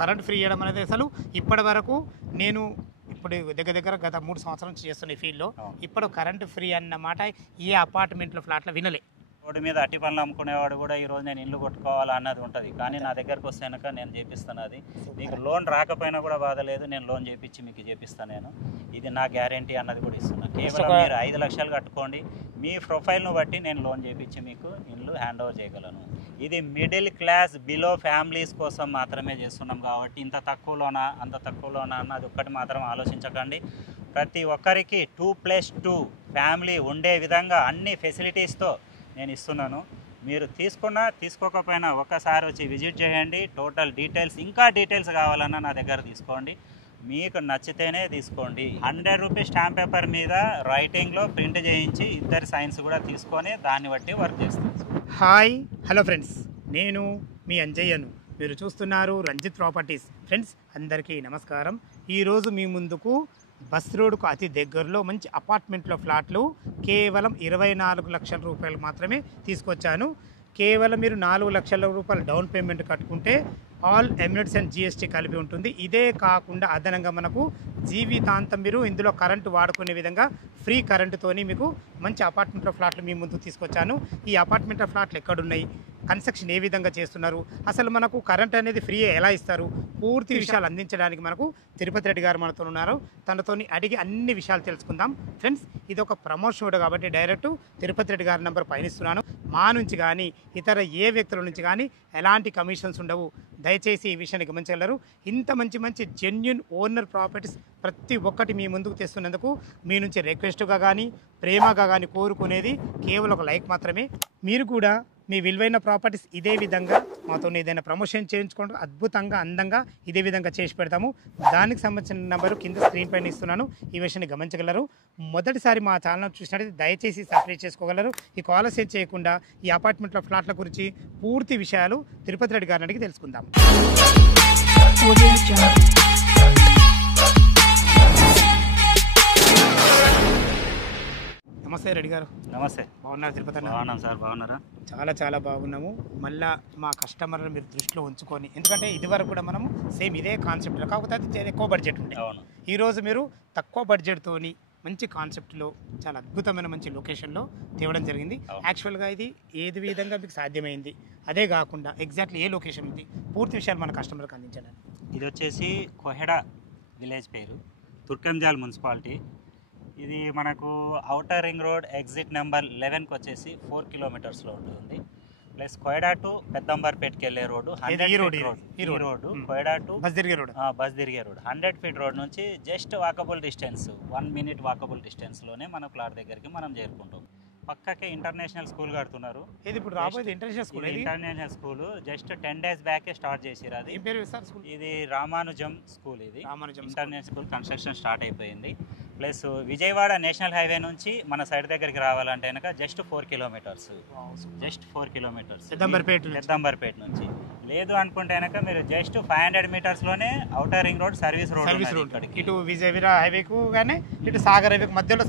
Current free చేయడం అనేది అసలు ఇప్పటి వరకు నేను ఇప్పుడు దగ్గర గత 3 సంవత్సరాల నుంచి చేస్తున్న ఈ ఫీల్డ్లో ఇప్పుడు కరెంట్ ఫ్రీ అన్నమాట ఏ అపార్ట్మెంట్లో ఫ్లాట్లో వినలే. రోడ్డు మీద అట్టి పనులు అమ్ముకునేవాడు కూడా ఈరోజు నేను ఇల్లు కొట్టుకోవాలా అన్నది ఉంటుంది. కానీ నా దగ్గరకు వస్తే కనుక నేను చేపిస్తాను. అది మీకు లోన్ రాకపోయినా కూడా బాధ లేదు, నేను లోన్ చేపించి మీకు చేపిస్తాను. నేను ఇది నా గ్యారంటీ అన్నది కూడా ఇస్తున్నాను. కేవలం మీరు 5 లక్షలు కట్టుకోండి, మీ ప్రొఫైల్ను బట్టి నేను లోన్ చేపించి మీకు ఇల్లు హ్యాండ్ ఓవర్ చేయగలను. ఇది మిడిల్ క్లాస్ బిలో ఫ్యామిలీస్ కోసం మాత్రమే చేస్తున్నాం కాబట్టి ఇంత తక్కువలోనా అంత తక్కువలోనా అన్నది ఒక్కటి మాత్రం ఆలోచించకండి. ప్రతి ఒక్కరికి 2+2 ఫ్యామిలీ ఉండే విధంగా అన్ని ఫెసిలిటీస్తో నేను ఇస్తున్నాను. మీరు తీసుకున్నా తీసుకోకపోయినా ఒక్కసారి వచ్చి విజిట్ చేయండి. టోటల్ డీటెయిల్స్ ఇంకా డీటెయిల్స్ కావాలన్నా నా దగ్గర తీసుకోండి. మీకు నచ్చితేనే తీసుకోండి. 100 రూపీస్ స్టాంప్ పేపర్ మీద రైటింగ్లో ప్రింట్ చేయించి ఇద్దరి సైన్స్ కూడా తీసుకొని దాన్ని బట్టి వర్క్ చేస్తాను. హాయ్ హలో ఫ్రెండ్స్, నేను మీ అంజయ్యను. మీరు చూస్తున్నారు రంజిత్ ప్రాపర్టీస్. ఫ్రెండ్స్ అందరికీ నమస్కారం. ఈరోజు మీ ముందుకు బస్ రోడ్కు అతి దగ్గరలో మంచి అపార్ట్మెంట్లో ఫ్లాట్లు కేవలం 24 లక్షల రూపాయలు మాత్రమే తీసుకొచ్చాను. కేవలం మీరు 4 లక్షల రూపాయలు డౌన్ పేమెంట్ కట్టుకుంటే ఆల్ ఎమ్యూనిటీస్ అండ్ జిఎస్టీ కలిపి ఉంటుంది. ఇదే కాకుండా అదనంగా మనకు జీవితాంతం మీరు ఇందులో కరెంటు వాడుకునే విధంగా ఫ్రీ కరెంటుతోని మీకు మంచి అపార్ట్మెంట్లో ఫ్లాట్లు మీ ముందుకు తీసుకొచ్చాను. ఈ అపార్ట్మెంట్లో ఫ్లాట్లు ఎక్కడున్నాయి, కన్స్ట్రక్షన్ ఏ విధంగా చేస్తున్నారు, అసలు మనకు కరెంట్ అనేది ఫ్రీ ఎలా ఇస్తారు, పూర్తి విషయాలు అందించడానికి మనకు తిరుపతి రెడ్డి గారు మనతో ఉన్నారు. తనతో అడిగి అన్ని విషయాలు తెలుసుకుందాం. ఫ్రెండ్స్ ఇది ఒక ప్రమోషన్ కూడా కాబట్టి డైరెక్ట్ తిరుపతి రెడ్డి గారి నెంబర్ పైన ఇస్తున్నాను. మా నుంచి కానీ ఇతర ఏ వ్యక్తుల నుంచి కానీ ఎలాంటి కమిషన్స్ ఉండవు. దయచేసి ఈ విషయాన్ని గమనించగలరు. ఇంత మంచి జెన్యూన్ ఓనర్ ప్రాపర్టీస్ ప్రతి ఒక్కటి మీ ముందుకు తెస్తున్నందుకు మీ నుంచి రిక్వెస్ట్గా కానీ ప్రేమగా కానీ కోరుకునేది కేవలం ఒక లైక్ మాత్రమే. మీరు కూడా మీ విలువైన ప్రాపర్టీస్ ఇదే విధంగా మాతో ఏదైనా ప్రమోషన్ చేయించుకుంటూ అద్భుతంగా అందంగా ఇదే విధంగా చేసి పెడతాము. దానికి సంబంధించిన నెంబరు కింద స్క్రీన్ పైన ఇస్తున్నాను. ఈ విషయాన్ని గమనించగలరు. మొదటిసారి మా ఛానల్ చూసినట్లయితే దయచేసి సబ్స్క్రైబ్ చేసుకోగలరు. ఈ కాల్ సేవ్ చేయకుండా ఈ అపార్ట్మెంట్ల ఫ్లాట్ల గురించి పూర్తి విషయాలు తిరుపతి రెడ్డి గారిని అడిగి తెలుసుకుందాం. నమస్తే రెడ్డి గారు. నమస్తే. బాగున్నారు తిరుపతి? బాగున్నాం సార్. బాగున్నారా? చాలా బాగున్నాము. మళ్ళీ మా కస్టమర్లను మీరు దృష్టిలో ఉంచుకొని, ఎందుకంటే ఇదివరకు కూడా మనము సేమ్ ఇదే కాన్సెప్ట్లో, కాకపోతే అది ఎక్కువ బడ్జెట్ ఉండే. అవును. ఈరోజు మీరు తక్కువ బడ్జెట్తోని మంచి కాన్సెప్ట్లో చాలా అద్భుతమైన మంచి లొకేషన్లో తేవడం జరిగింది. యాక్చువల్గా ఇది ఏది విధంగా మీకు సాధ్యమైంది, అదే కాకుండా ఎగ్జాక్ట్లీ ఏ లొకేషన్ ఉంది, పూర్తి విషయాలు మన కస్టమర్కి అందించడానికి. ఇది వచ్చేసి కొహెడా విలేజ్ పేరు, తుర్కంజాల్ మున్సిపాలిటీ. ఇది మనకు outer ring road exit number 11కి వచ్చేసి 4 కిలోమీటర్స్లో ఉంటుంది. ప్లస్ కొయిడా టు పెద్దంబర్పేట్కి వెళ్ళే road 100 road Koheda to bus తిరిగే రోడ్ 100 ఫీట్ రోడ్ నుంచి just walkable distance 1 minute walkable డిస్టెన్స్లోనే మన ప్లాట్ దగ్గరికి మనం చేరుకుంటాం. పక్కకే ఇంటర్నేషనల్ స్కూల్ కడుతున్నారు. ఇది ఇప్పుడు రాబోయే ఇంటర్నేషనల్ స్కూల్ జస్ట్ 10 days బ్యాకే స్టార్ట్ చేసిరు. అది ఇది రామానుజం స్కూల్. ఇది ఇంటర్నేషనల్ స్కూల్ కన్స్ట్రక్షన్ స్టార్ట్ అయిపోయింది. ప్లస్ విజయవాడ నేషనల్ హైవే నుంచి మన సైడ్ దగ్గరికి రావాలంటే కనుక జస్ట్ 4 కిలోమీటర్స్ పెద్దంబర్పేట నుంచి. లేదు అనుకుంటే కనుక మీరు జస్ట్ 500 మీటర్స్లోనే outer ring road service road ఇటు విజయవాడ హైవేకు కానీ ఇటు సాగర్ హైవేకు మధ్యలో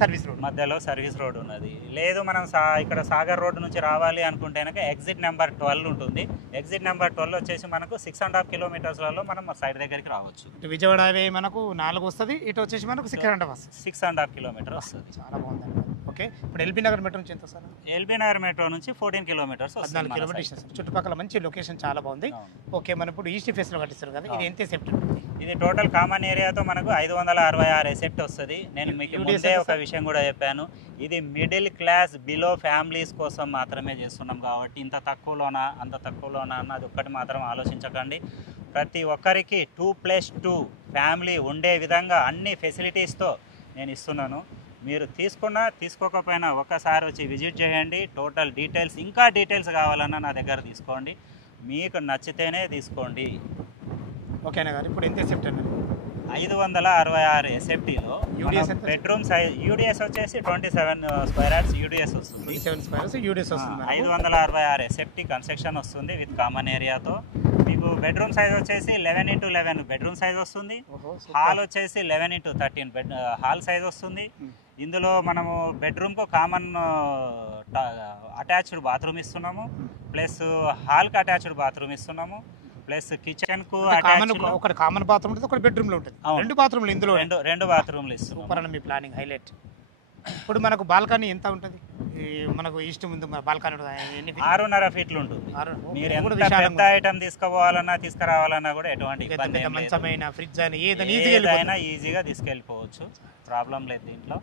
సర్వీస్ రోడ్ ఉన్నది. లేదు మనం ఇక్కడ సాగర్ రోడ్ నుంచి రావాలి అనుకుంటే కనుక ఎగ్జిట్ నెంబర్ 12 ఉంటుంది. ఎగ్జిట్ నెంబర్ 12 వచ్చేసి మనకు 6.5 కిలోమీటర్స్లలో మనం సైడ్ దగ్గరికి రావచ్చు. విజయవాడ హైవే మనకు 4 వస్తుంది, ఇటు వచ్చేసి మనకు 6.5 కిలోమీటర్ వస్తుంది. చాలా బాగుంది. ఓకే, ఇప్పుడు ఎల్బీ నగర్ మెట్రో నుంచి ఎంత సార్? ఎల్బీ నగర్ మెట్రో నుంచి 14 కిలోమీటర్స్, 14 కిలోమీటర్స్. చుట్టుపక్కల మంచి లొకేషన్ చాలా బాగుంది. ఓకే, మనం ఇప్పుడు ఈస్ట్ ఫేస్ లో కట్టిస్తారు కదా, ఇది ఎంత సెప్ట్? ఇది టోటల్ కామన్ ఏరియాతో మనకు 566 ఎసెప్ట్ వస్తుంది. నేను మీకు ముందే ఒక విషయం కూడా చెప్పాను, ఇది మిడిల్ క్లాస్ బిలో ఫ్యామిలీస్ కోసం మాత్రమే చేస్తున్నాం కాబట్టి ఇంత తక్కువలోనా అంత తక్కువలోనా అన్నది ఒక్కటి మాత్రం ఆలోచించకండి. ప్రతి ఒక్కరికి 2+2 ఫ్యామిలీ ఉండే విధంగా అన్ని ఫెసిలిటీస్తో నేను ఇస్తున్నాను. మీరు తీసుకున్నా తీసుకోకపోయినా ఒక్కసారి వచ్చి విజిట్ చేయండి. టోటల్ డీటెయిల్స్ ఇంకా డీటెయిల్స్ కావాలన్నా నా దగ్గర తీసుకోండి. మీకు నచ్చితేనే తీసుకోండి. ఓకేనా గారు? ఇప్పుడు ఎంత సెప్ట్ అన్నారు? 566 ఎస్ఎఫ్టీలో బెడ్రూమ్ సైజ్ యూడిఎస్ వచ్చేసి 27 స్క్వేర్ యార్డ్స్ యూడిఎస్ వస్తుంది. 566 ఎస్ఎఫ్టీ కన్స్ట్రక్షన్ వస్తుంది విత్ కామన్ ఏరియాతో. మీకు బెడ్రూమ్ సైజ్ వచ్చేసి 11x11 బెడ్రూమ్ సైజ్ వస్తుంది. హాల్ వచ్చేసి 11x13 హాల్ సైజ్ వస్తుంది. ఇందులో మనము బెడ్రూమ్కు కామన్ అటాచ్డ్ బాత్రూమ్ ఇస్తున్నాము, ప్లస్ హాల్కి అటాచ్డ్ బాత్రూమ్ ఇస్తున్నాము. ప్లస్ కిచెన్ కు కామన్ attached లో ఒకటి కామన్ బాత్రూమ్ ఉంటుంది, ఒకటి బెడ్రూమ్ లో ఉంటుంది. అవును. 2 బాత్రూమ్లు ఇందులో. రెండు బాత్రూమ్లు ఇస్తున్నాం. సూపర్ అన్న మీ ప్లానింగ్ హైలైట్. ఇప్పుడు మనకు బాల్కనీ ఎంత ఉంటుంది? మనకు ఈస్ట్ ముందు బాల్కనీ 6.5 ఫీట్లు ఉంటుంది. మీరు ఎంత పెద్ద ఐటమ్ తీసుకుపోవాలన్నా తీసుకురావాలన్నా కూడా ఎటువంటి ఇబ్బంది ఏం లేదు. మంచమైన ఫ్రిడ్జ్ అయినా ఏదైనా ఈజీగా తీసుకెళ్ళిపోవచ్చు, ప్రాబ్లం లేదు దీంట్లో.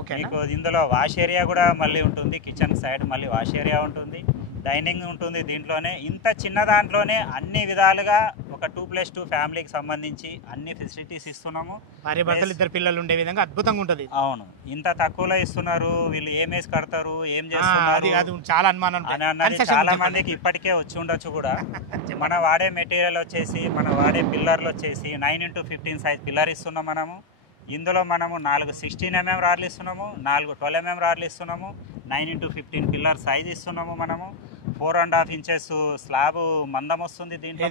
ఓకే. మీకు ఇందులో వాష్ ఏరియా కూడా మళ్ళీ ఉంటుంది, కిచెన్ సైడ్ మళ్ళీ వాష్ ఏరియా ఉంటుంది, డైనింగ్ ఉంటుంది దీంట్లోనే. ఇంత చిన్న దాంట్లోనే అన్ని విధాలుగా ఒక 2+2 ఫ్యామిలీకి సంబంధించి అన్ని ఫెసిలిటీస్ ఇస్తున్నాము. భార్య భర్తలు 2 పిల్లలు ఉండే విధంగా అద్భుతంగా ఉంటుంది. అవును, ఇంత తక్కువలో ఇస్తున్నారు, వీళ్ళు ఏమేసి కడతారు, ఏం చేస్తున్నారు అది చాలా అనుమానం అన్నది చాలా మందికి ఇప్పటికే వచ్చి ఉండొచ్చు కూడా. మన వాడే మెటీరియల్ వచ్చేసి, మన వాడే పిల్లర్లు వచ్చేసి 9x15 సైజ్ పిల్లర్ ఇస్తున్నాం మనము. ఇందులో మనము 4 16mm రాడ్లు ఇస్తున్నాము, 4 12mm రాడ్లు ఇస్తున్నాము, 9x15 పిల్లర్ సైజ్ ఇస్తున్నాము మనము. 4.5 ఇంచెస్ స్లాబ్ మందం వస్తుంది దీంట్లో,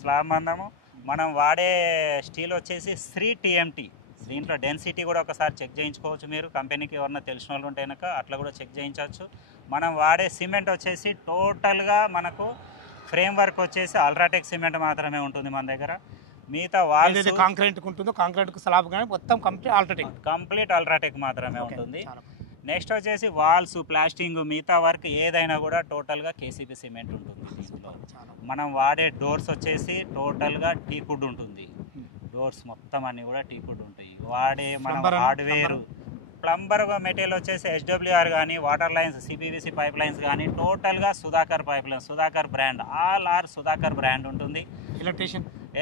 స్లాబ్ మందము. మనం వాడే స్టీల్ వచ్చేసి 3 TMT. దీంట్లో డెన్సిటీ కూడా ఒకసారి చెక్ చేయించుకోవచ్చు మీరు, కంపెనీకి ఎవరన్నా తెలిసిన వాళ్ళు ఉంటే కనుక అట్లా కూడా చెక్ చేయించవచ్చు. మనం వాడే సిమెంట్ వచ్చేసి టోటల్గా మనకు ఫ్రేమ్ వర్క్ వచ్చేసి అల్ట్రాటెక్ సిమెంట్ మాత్రమే ఉంటుంది మన దగ్గర. మిగతా వాల్స్ కాంక్రీట్ ఉంటుందో, కాంక్రీట్ స్లాబ్ కానీ మొత్తం కంప్లీట్ అల్ట్రాటెక్ మాత్రమే ఉంటుంది. నెక్స్ట్ వచ్చేసి వాల్స్, ప్లాస్టింగ్, మిగతా వర్క్ ఏదైనా కూడా టోటల్గా కేసీపీ సిమెంట్ ఉంటుంది దీంట్లో. మనం వాడే డోర్స్ వచ్చేసి టోటల్గా టీకుడ్ ఉంటుంది. డోర్స్ మొత్తం అన్ని కూడా టీకుడ్ ఉంటాయి. వాడే మనం హార్డ్వేర్ ప్లంబర్ మెటీరియల్ వచ్చేసి HWR కానీ, water lines, CPVC pipe lines కానీ టోటల్గా Sudhakar pipe lines, Sudhakar brand, all are Sudhakar brand ఉంటుంది.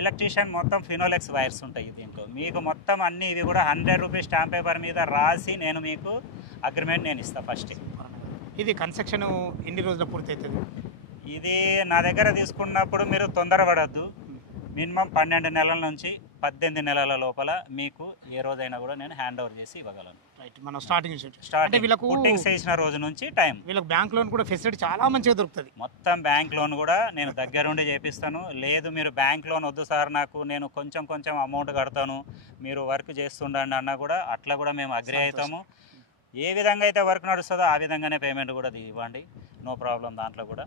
ఎలక్ట్రీషియన్ మొత్తం ఫినోలెక్స్ వైర్స్ ఉంటాయి దీంట్లో. మీకు మొత్తం అన్ని ఇవి కూడా 100 రూపీస్ స్టాంప్ పేపర్ మీద రాసి నేను మీకు అగ్రిమెంట్ నేను ఇస్తాను ఫస్ట్. ఇది కన్స్ట్రక్షన్ ఎన్ని రోజులు పూర్తి అవుతుంది? ఇది నా దగ్గర తీసుకున్నప్పుడు మీరు తొందరపడద్దు, మినిమం 12 నెలల నుంచి 18 నెలల లోపల మీకు ఏ రోజైనా కూడా నేను హ్యాండ్ ఓవర్ చేసి ఇవ్వగలను. మనం స్టార్టింగ్ చేసిన రోజు నుంచి టైం. వీళ్ళకి బ్యాంక్ లోన్ కూడా ఫెసిలిటీ చాలా మంచిగా దొరుకుతుంది. మొత్తం బ్యాంక్ లోన్ కూడా నేను దగ్గరుండి చేపిస్తాను. లేదు మీరు బ్యాంక్ లోన్ వద్దు సార్, నాకు నేను కొంచెం అమౌంట్ కడతాను, మీరు వర్క్ చేస్తుండండి అన్నా కూడా అట్లా కూడా మేము అగ్రి అవుతాము. ఏ విధంగా అయితే వర్క్ నడుస్తుందో ఆ విధంగానే పేమెంట్ కూడా ఇవ్వండి, నో ప్రాబ్లం. దాంట్లో కూడా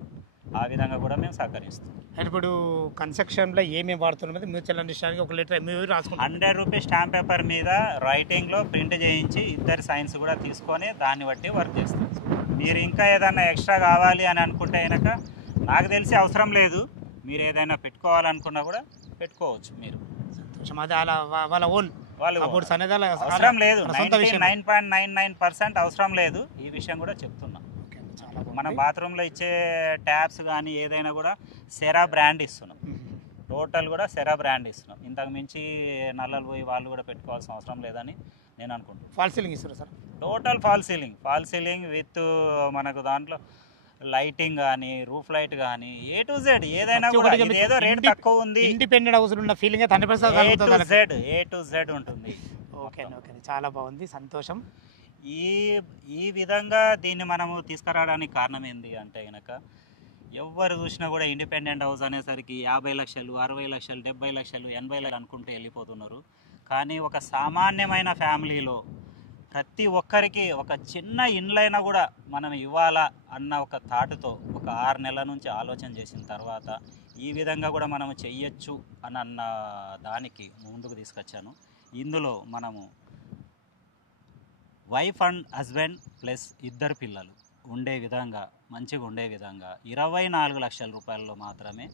ఆ విధంగా కూడా మేము సహకరిస్తాం. ఇప్పుడు కన్స్ట్రక్షన్లో ఏమేమి వాడుతున్నది మ్యూచువల్ అండర్స్టాండింగ్ ఒక లెటర్ మీరు రాసుకుంటాం. 100 రూపీస్ స్టాంప్ పేపర్ మీద రైటింగ్లో ప్రింట్ చేయించి ఇద్దరు సైన్స్ కూడా తీసుకొని దాన్ని బట్టి వర్క్ చేస్తాం. మీరు ఇంకా ఏదైనా ఎక్స్ట్రా కావాలి అని అనుకుంటే కనుక నాకు తెలిసి అవసరం లేదు, మీరు ఏదైనా పెట్టుకోవాలనుకున్నా కూడా పెట్టుకోవచ్చు. మీరు వాళ్ళ ఓన్ అవసరం లేదు, 99.99% అవసరం లేదు. ఈ విషయం కూడా చెప్తున్నాం. మన బాత్రూంలో ఇచ్చే ట్యాప్స్ కానీ ఏదైనా కూడా సెరా బ్రాండ్ ఇస్తున్నాం, టోటల్ కూడా సెరా బ్రాండ్ ఇస్తున్నాం. ఇంతకు మించి నల్లలు పోయి వాళ్ళు కూడా పెట్టుకోవాల్సిన అవసరం లేదని నేను అనుకుంటున్నాను. ఫాల్ సీలింగ్ ఇస్తారు sir, total fall ceiling with మనకు దాంట్లో లైటింగ్ కానీ, రూఫ్ లైట్ కానీ, A to Z ఏదైనా కూడా. ఏదో రేట్ తక్కువ ఉంది, ఇండిపెండెంట్ హౌస్ ఉన్న ఫీలింగ్ A to Z ఉంటుంది. ఓకే, చాలా బాగుంది, సంతోషం. ఈ విధంగా దీన్ని మనము తీసుకురావడానికి కారణం ఏంటి అంటే కనుక ఎవరు చూసినా కూడా ఇండిపెండెంట్ హౌస్ అనేసరికి 50 లక్షలు, 60 లక్షలు, 70 లక్షలు, 80 లక్షలు అనుకుంటూ వెళ్ళిపోతున్నారు. కానీ ఒక సామాన్యమైన ఫ్యామిలీలో ప్రతి ఒక్కరికి ఒక చిన్న ఇండ్లైనా కూడా మనం ఇవ్వాలా అన్న ఒక థాటుతో ఒక 6 నెలల నుంచి ఆలోచన చేసిన తర్వాత ఈ విధంగా కూడా మనము చెయ్యొచ్చు అని అన్న దానికి ముందుకు తీసుకొచ్చాను. ఇందులో మనము వైఫ్ అండ్ హస్బెండ్ ప్లస్ 2 పిల్లలు ఉండే విధంగా, మంచిగా ఉండే విధంగా 24 లక్షల రూపాయల్లో మాత్రమే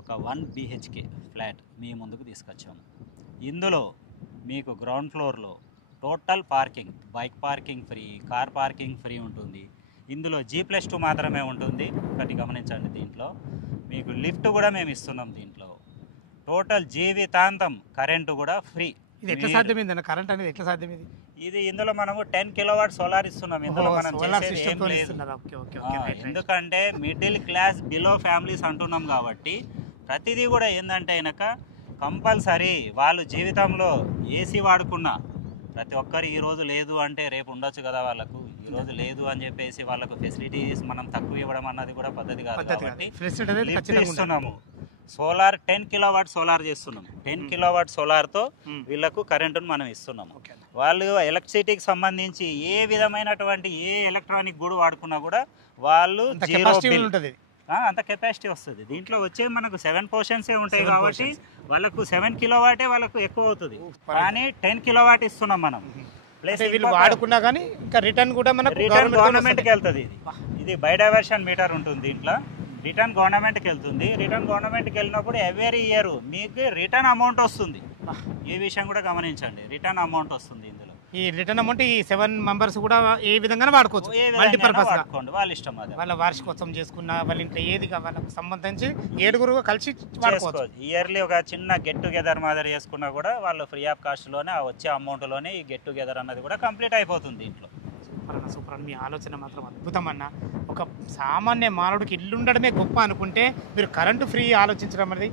ఒక 1 BHK ఫ్లాట్ మీ ముందుకు తీసుకొచ్చాము. ఇందులో మీకు గ్రౌండ్ ఫ్లోర్లో total parking, bike parking free, car parking free ఉంటుంది. ఇందులో G+2 మాత్రమే ఉంటుంది, ఒకటి గమనించండి. దీంట్లో మీకు లిఫ్ట్ కూడా మేము ఇస్తున్నాం. దీంట్లో టోటల్ జీవితాంతం కరెంటు కూడా ఫ్రీ. ఇది ఎట్లా సాధ్యమైంది? కరెంట్ అనేది ఎట్లా సాధ్యమైంది? ఇది ఇందులో మనము 10 కిలోవాట్ సోలార్ ఇస్తున్నాం. ఇందులో మనం చేసేది ఏం లేదు. ఎందుకంటే మిడిల్ క్లాస్ బిలో ఫ్యామిలీస్ అంటున్నాం కాబట్టి ప్రతిదీ కూడా ఏంటంటే కనుక కంపల్సరీ వాళ్ళు జీవితంలో ఏసీ వాడుకున్నా ప్రతి ఒక్కరు ఈరోజు లేదు అంటే రేపు ఉండొచ్చు కదా. వాళ్ళకు ఈరోజు లేదు అని చెప్పేసి వాళ్ళకు ఫెసిలిటీస్ మనం తక్కువ ఇవ్వడం అన్నది కూడా పద్ధతి కాదు. కాబట్టి ఇస్తున్నాము. సోలార్ 10 కిలోవాట్ సోలార్ చేస్తున్నాం. 10 కిలోవాట్ సోలార్తో వీళ్ళకు కరెంటును మనం ఇస్తున్నాము. వాళ్ళు ఎలక్ట్రిసిటీకి సంబంధించి ఏ విధమైనటువంటి ఏ ఎలక్ట్రానిక్ గూడు వాడుకున్నా కూడా వాళ్ళు అంత కెపాసిటీ వస్తుంది. దీంట్లో వచ్చే మనకు 7 పోర్షన్సే ఉంటాయి కాబట్టి వాళ్ళకు 7 కిలోవాటే వాళ్ళకు ఎక్కువ అవుతుంది. కానీ 10 కిలోవాట్ ఇస్తున్నాం మనం. ప్లస్ వీళ్ళు వాడుకున్నా కానీ ఇంకా రిటర్న్ కూడా మనకు రిటర్న్ గవర్నమెంట్కి వెళ్తుంది. ఇది బయోడైవర్షన్ మీటర్ ఉంటుంది దీంట్లో, రిటర్న్ గవర్నమెంట్కి వెళ్తుంది. రిటర్న్ గవర్నమెంట్కి వెళ్ళినప్పుడు ఎవ్రీ ఇయర్ మీకు రిటర్న్ అమౌంట్ వస్తుంది. ఈ విషయం కూడా గమనించండి, రిటర్న్ అమౌంట్ వస్తుంది ఇందులో. ఈ రిటర్న్ అమౌంట్ ఈ 7 మెంబర్స్ కూడా ఏ విధంగా వాడుకోవచ్చు, మల్టీపర్పస్ వాళ్ళ ఇష్టం. అది వాళ్ళ వార్షికోత్సవం చేసుకున్న వాళ్ళ ఇంట్లో ఏది వాళ్ళకు సంబంధించి 7 కలిసి వాడుకోవచ్చు. ఇయర్లీ ఒక చిన్న గెట్ టుగెదర్ మాదిరి చేసుకున్నా కూడా వాళ్ళు ఫ్రీ ఆఫ్ కాస్ట్లోనే వచ్చే అమౌంట్లోనే ఈ గెట్ టుగెదర్ అన్నది కూడా కంప్లీట్ అయిపోతుంది ఇంట్లో. సూపర్ అన్న, మీ ఆలోచన మాత్రం అద్భుతం అన్న. ఒక సామాన్య మానవుడికి ఇల్లు ఉండడమే గొప్ప అనుకుంటే మీరు కరెంటు ఫ్రీ ఆలోచించడం అనేది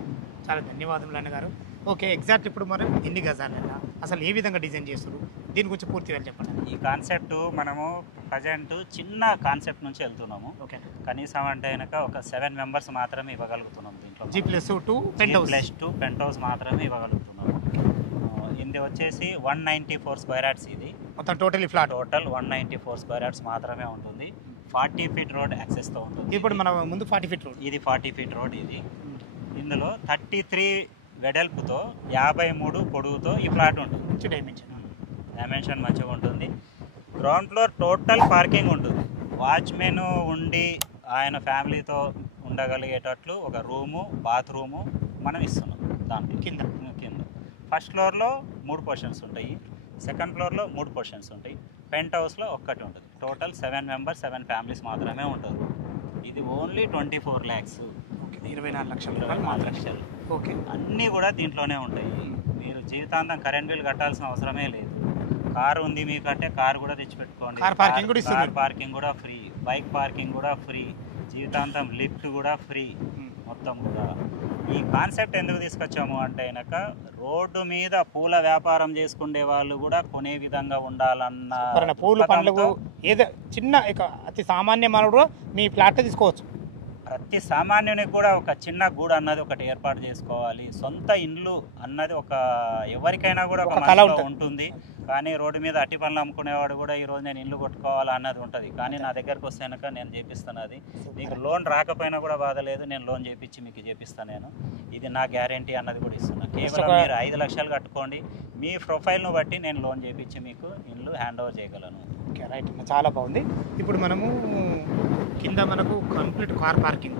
చాలా ధన్యవాదములు అన్నగారు. ఓకే, ఎగ్జాక్ట్ ఇప్పుడు మనం ఎన్ని గజాలన్నా అసలు ఏ విధంగా డిజైన్ చేస్తారు దీని గురించి పూర్తిగా చెప్పండి. ఈ కాన్సెప్ట్ మనము ప్రజెంట్ చిన్న కాన్సెప్ట్ నుంచి వెళ్తున్నాము. ఓకే, కనీసం అంటే కనుక ఒక 7 మెంబర్స్ మాత్రమే ఇవ్వగలుగుతున్నాం దీంట్లో. G+2 పెంట్ హౌస్ మాత్రమే ఇవ్వగలుగుతున్నాము. ఇది వచ్చేసి 194 స్క్వేర్ యార్డ్స్. ఇది మొత్తం total flat total 194 square yards మాత్రమే ఉంటుంది. 40 ఫీట్ రోడ్ యాక్సెస్తో ఉంటుంది. ఇప్పుడు మన ముందు 40 ఫీట్ రోడ్, ఇది 40 ఫీట్ రోడ్. ఇది ఇందులో 33 వెడల్పుతో 53 పొడవుతో ఈ ఫ్లాట్ ఉంటుంది. మంచి డైమెన్షన్ మంచిగా ఉంటుంది. గ్రౌండ్ ఫ్లోర్ టోటల్ పార్కింగ్ ఉంటుంది. వాచ్మెన్ ఉండి ఆయన ఫ్యామిలీతో ఉండగలిగేటట్లు ఒక రూము, బాత్రూము మనం ఇస్తున్నాం. దాంట్లో కింద ఫస్ట్ ఫ్లోర్లో 3 పోర్షన్స్ ఉంటాయి, సెకండ్ ఫ్లోర్లో 3 పోర్షన్స్ ఉంటాయి, పెంట్ హౌస్లో ఒక్కటి ఉంటుంది. టోటల్ 7 మెంబర్స్ 7 ఫ్యామిలీస్ మాత్రమే ఉంటారు. ఇది ఓన్లీ 24 lakhs, 24 లక్షలు. 24 లక్షలు. ఓకే, అన్నీ కూడా దీంట్లోనే ఉంటాయి. మీరు జీవితాంతం కరెంట్ బిల్ కట్టాల్సిన అవసరమే లేదు. కారు ఉంది మీకు అంటే కారు కూడా తెచ్చిపెట్టుకోండి. కార్ పార్కింగ్ కూడా ఫ్రీ, బైక్ పార్కింగ్ కూడా ఫ్రీ, జీవితాంతం లిఫ్ట్ కూడా ఫ్రీ మొత్తం కూడా. ఈ కాన్సెప్ట్ ఎందుకు తీసుకొచ్చాము అంటే కనుక రోడ్డు మీద పూల వ్యాపారం చేసుకునే వాళ్ళు కూడా కొనే విధంగా ఉండాలన్న పూల పండ్లకు ఏదో చిన్న అతి సామాన్య మానవుడు మీ ఫ్లాట్ తీసుకోవచ్చు. ప్రతి సామాన్యునికి కూడా ఒక చిన్న గూడు అన్నది ఒకటి ఏర్పాటు చేసుకోవాలి. సొంత ఇల్లు అన్నది ఒక ఎవరికైనా కూడా ఒక కళ ఉంటుంది. కానీ రోడ్డు మీద అట్టి పనులు అమ్ముకునేవాడు కూడా ఈరోజు నేను ఇల్లు కొట్టుకోవాలా అన్నది ఉంటుంది. కానీ నా దగ్గరకు వస్తే కనుక నేను చేపిస్తాను. అది మీకు లోన్ రాకపోయినా కూడా బాధ లేదు, నేను లోన్ చేపించి మీకు చేపిస్తాను. నేను ఇది నా గ్యారంటీ అన్నది కూడా ఇస్తున్నాను. కేవలం మీరు 5 లక్షలు కట్టుకోండి, మీ ప్రొఫైల్ను బట్టి నేను లోన్ చేపించి మీకు ఇల్లు హ్యాండ్ ఓవర్ చేయగలను. ఓకే, రైట్, చాలా బాగుంది. ఇప్పుడు మనము కింద మనకు కంప్లీట్ కార్ పార్కింగ్,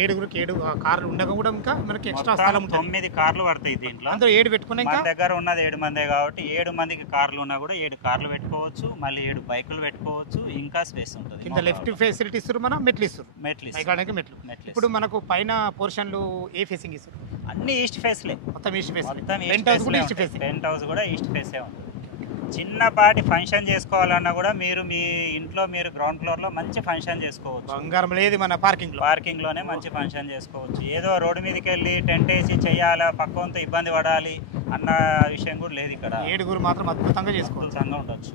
7 కార్లు ఉండగా కూడా ఇంకా మనకి ఎక్స్ట్రా స్థలం 9 కార్లు పడతాయి దీంట్లో. అందులో 7 పెట్టుకునే మన దగ్గర ఉన్నది 7 మందే కాబట్టి 7 మందికి కార్లు ఉన్నా కూడా 7 కార్లు పెట్టుకోవచ్చు, మళ్ళీ 7 బైకులు పెట్టుకోవచ్చు, ఇంకా స్పేస్ ఉంటుంది. కింద లిఫ్ట్ ఫెసిలిటీ ఇస్తారు, మనం మెట్లు ఇప్పుడు మనకు పైన పోర్షన్లు ఏ ఫేసింగ్ ఇస్తారు? అన్ని ఈస్ట్ ఫేస్లే, మొత్తం ఈస్ట్ ఫేస్. పెంట్ హౌస్ కూడా ఈస్ట్ ఫేసే ఉంది. చిన్నపాటి ఫంక్షన్ చేసుకోవాలన్నా కూడా మీరు మీ ఇంట్లో మీరు గ్రౌండ్ ఫ్లోర్ లో మంచి ఫంక్షన్ చేసుకోవచ్చు. బంగారం లేదు మన పార్కింగ్ లోనే మంచి ఫంక్షన్ చేసుకోవచ్చు. ఏదో రోడ్డు మీదకి వెళ్ళి టెంట్ వేసి చేయాలా, పక్కంతో ఇబ్బంది పడాలి అన్న విషయం కూడా లేదు. ఇక్కడ 7 మాత్రం అద్భుతంగా చేసుకోవచ్చు, ఉండొచ్చు.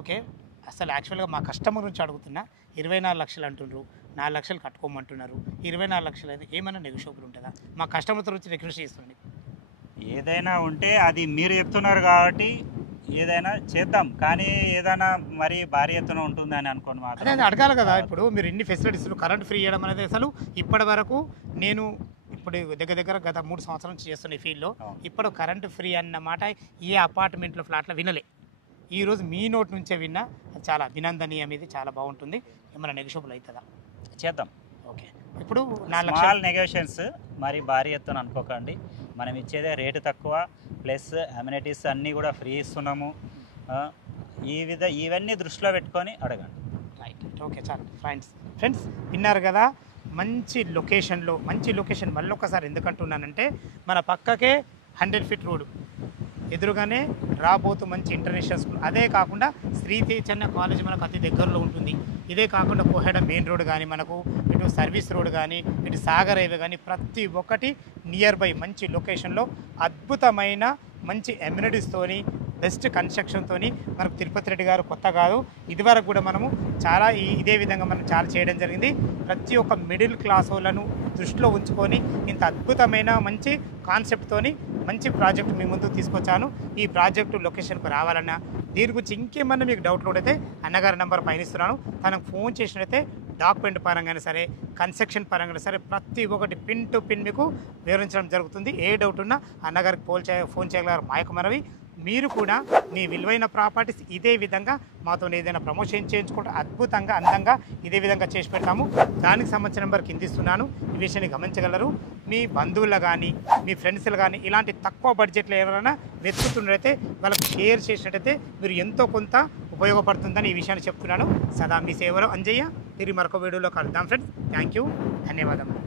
ఓకే, అసలు యాక్చువల్గా మా కస్టమర్ నుంచి అడుగుతున్నా 24 లక్షలు అంటున్నారు, 4 లక్షలు కట్టుకోమంటున్నారు. 24 లక్షలు అయితే ఏమైనా నెగోషియబుల్ ఉంటుందా? మా కస్టమర్తో వచ్చి రిక్వెస్ట్ చేస్తుంది. ఏదైనా ఉంటే అది మీరు చెప్తున్నారు కాబట్టి ఏదైనా చేద్దాం, కానీ ఏదైనా మరి భారీ ఎత్తున ఉంటుంది అని అనుకోండి మాత్రం అదే అడగాలి కదా. ఇప్పుడు మీరు ఇన్ని ఫెసిలిటీస్ కరెంట్ ఫ్రీ చేయడం అనేది అసలు ఇప్పటి వరకు నేను ఇప్పుడు దగ్గర గత 3 సంవత్సరాల నుంచి చేస్తున్న ఈ ఫీల్డ్లో ఇప్పుడు కరెంటు ఫ్రీ అన్నమాట ఏ అపార్ట్మెంట్లో ఫ్లాట్లో వినలే. ఈరోజు మీ నోటి నుంచే విన్నా, చాలా అభినందనీయం. ఇది చాలా బాగుంటుంది. ఏమైనా నెగోషియబుల్ అవుతుందా? చేద్దాం. ఓకే, ఇప్పుడు 4 లక్షల నెగోషియన్స్ మరి భారీ ఎత్తున అనుకోకండి. మనం ఇచ్చేదే రేటు తక్కువ, ప్లస్ అమ్యూనిటీస్ అన్నీ కూడా ఫ్రీ ఇస్తున్నాము. ఇవన్నీ దృష్టిలో పెట్టుకొని అడగండి. రైట్, ఓకే, చాలు. ఫ్రెండ్స్ విన్నారు కదా, మంచి లొకేషన్ మళ్ళీ ఒకసారి ఎందుకంటున్నానంటే మన పక్కకే 100 ఫీట్ రోడ్డు, ఎదురుగానే రాబోతు మంచి ఇంటర్నేషనల్ స్కూల్, అదే కాకుండా శ్రీ చైతన్య కాలేజ్ మనకు అతి దగ్గరలో ఉంటుంది. ఇదే కాకుండా కోహెడ మెయిన్ రోడ్ కానీ, మనకు ఇటు సర్వీస్ రోడ్ కానీ, ఇటు సాగర్ హైవే కానీ, ప్రతి ఒక్కటి నియర్ బై మంచి లొకేషన్లో అద్భుతమైన మంచి ఎమ్యూనిటీస్తోని బెస్ట్ కన్స్ట్రక్షన్తోని మనకు తిరుపతి రెడ్డి గారు కొత్త కాదు, ఇదివరకు కూడా మనము చాలా ఇదే విధంగా మనం చాలా చేయడం జరిగింది. ప్రతి ఒక్క మిడిల్ క్లాస్ వాళ్ళను దృష్టిలో ఉంచుకొని ఇంత అద్భుతమైన మంచి కాన్సెప్ట్తోని మంచి ప్రాజెక్ట్ మీ ముందుకు తీసుకొచ్చాను. ఈ ప్రాజెక్టు లొకేషన్కు రావాలన్నా దీని గురించి ఇంకేమన్నా మీకు డౌట్లు అయితే అన్నగారి నెంబర్ పైన ఇస్తున్నాను, తనకు ఫోన్ చేసినట్లయితే డాక్యుమెంట్ పరంగా సరే, కన్స్ట్రక్షన్ పరంగా సరే ప్రతి ఒక్కటి పిన్ టు పిన్ మీకు వివరించడం జరుగుతుంది. ఏ డౌట్ ఉన్నా అన్నగారికి ఫోన్ చేయగలరు. మా యొక్క మనవి, మీరు కూడా మీ విలువైన ప్రాపర్టీస్ ఇదే విధంగా మాతో ఏదైనా ప్రమోషన్ చేయించుకుంటే అద్భుతంగా అందంగా ఇదే విధంగా చేసి పెడతాము. దానికి సంబంధించిన నెంబర్ కింద ఇస్తున్నాను. ఈ విషయాన్ని గమనించగలరు. మీ బంధువులు కానీ మీ ఫ్రెండ్స్లు కానీ ఇలాంటి తక్కువ బడ్జెట్లో ఎవరైనా వెతుకుతున్నట్టయితే వాళ్ళకి షేర్ చేసినట్టయితే మీరు ఎంతో కొంత ఉపయోగపడుతుందని ఈ విషయాన్ని చెప్తున్నాను. సదా మీ సేవలో అంజయ్య. తిరిగి మరొక వీడియోలో కలుద్దాం ఫ్రెండ్స్. థ్యాంక్ యూ, ధన్యవాదం.